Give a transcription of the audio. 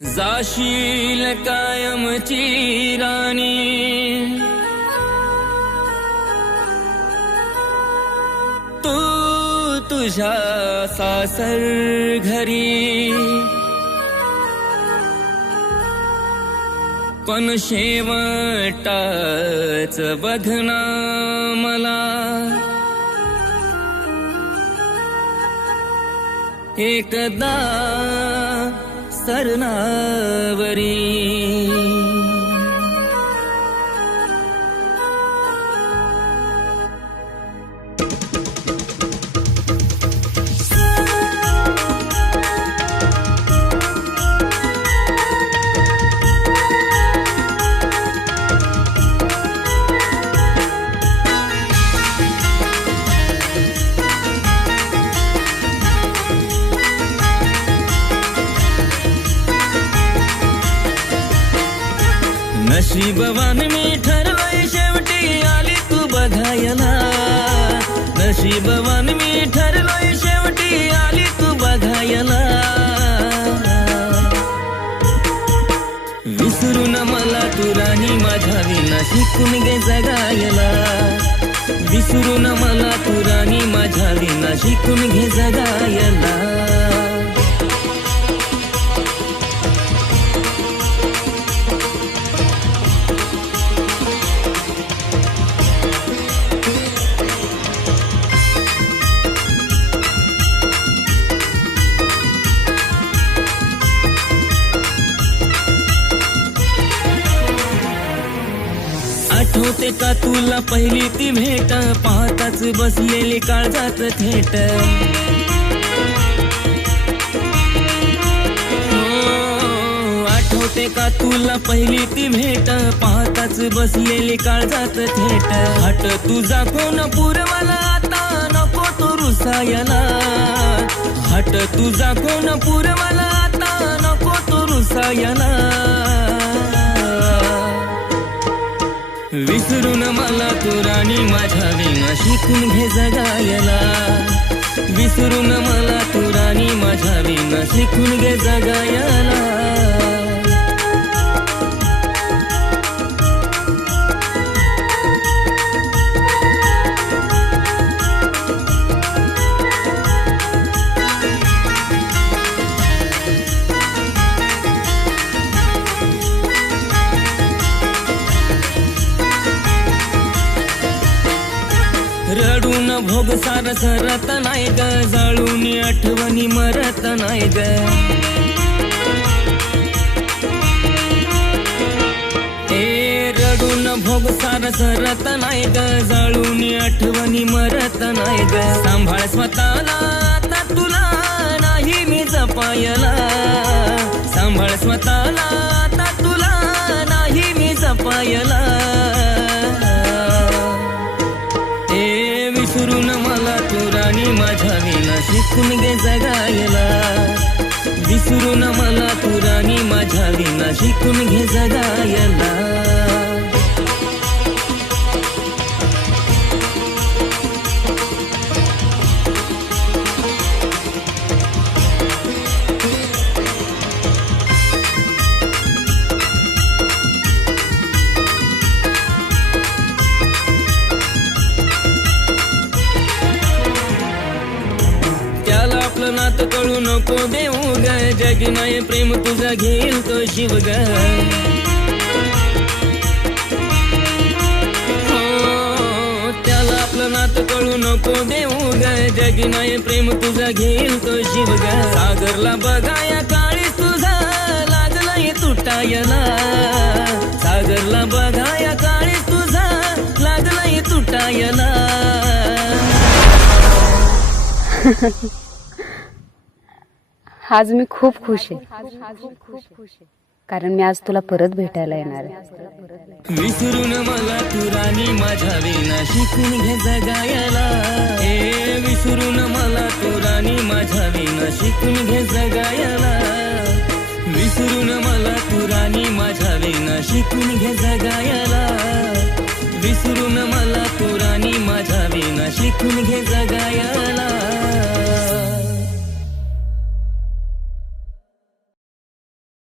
जाशील कायमची राणी, तू तुझ्या सासर घरी, पण शेवटाच बघना मला एकदा सरनावरी। नशीबवान मी ठरलोय शेवटी आली तू बघायला, नशीबवान मी ठरलोय शेवटी आली तू बघायला। विसरून मला तू राणी माझ्या विना शिकून गे जगायला, विसरून मला तू राणी माझ्या विना शिकून घे जगायला। आठवते का तुला पहिली ती भेट, पाहताच बसलेली काळजात थेट। आठवते का तुला पहिली ती भेट, पाहताच बसलेली काळजात थेट। हट तुझा कोण पूर मला आता नको तो रुसायला, हट तुझा कोण पूर मला आता नको तो रुसायला। विसरून मला तू राणी माझ्या विना शिकून घे जगायला, विसरून मला तू राणी माझ्या विना शिकून घे जगायला। रडून भोग सार सरत नाही ग, जाळून आठवणी मरत नाही ग। रडून भोग सार सरत नाही ग, जाळून आठवणी मरत नाही ग। सांभाळ स्वतःला आता तुला नाही मी जपायला, सांभाळ स्वतःला आता तुला नाही मी जपायला। विसरून मला तू राणी माझ्या विना शिकून गे जगायला, विसरून मला तू राणी माझ्या विना शिकून घे जगायला। आपलं नात कळू नको देऊ ग, जगी नाही प्रेम तुझा घेईल तो शिव ग। त्याला आपलं नात कळू नको देऊ ग, जगी नाही प्रेम तुझा घेईल तो शिव ग। सागरला बघाया काळी तुझा लागलाय तुटायला, सागरला बघाया काळी तुझा लागलाय तुटायला। आज मी खूप खुश आहे, कारण मी आज तुला परत भेटायला येणार आहे। विसरून मला तू राणी माझ्या विना शिकून घे जगायला, विसरून मला तू राणी माझ्या विना शिकून घे जगायला। विसरून मला तू राणी माझ्या विना शिकून घे जगायला, विसरून मला तू राणी माझ्या विना शिकून घे जगायला।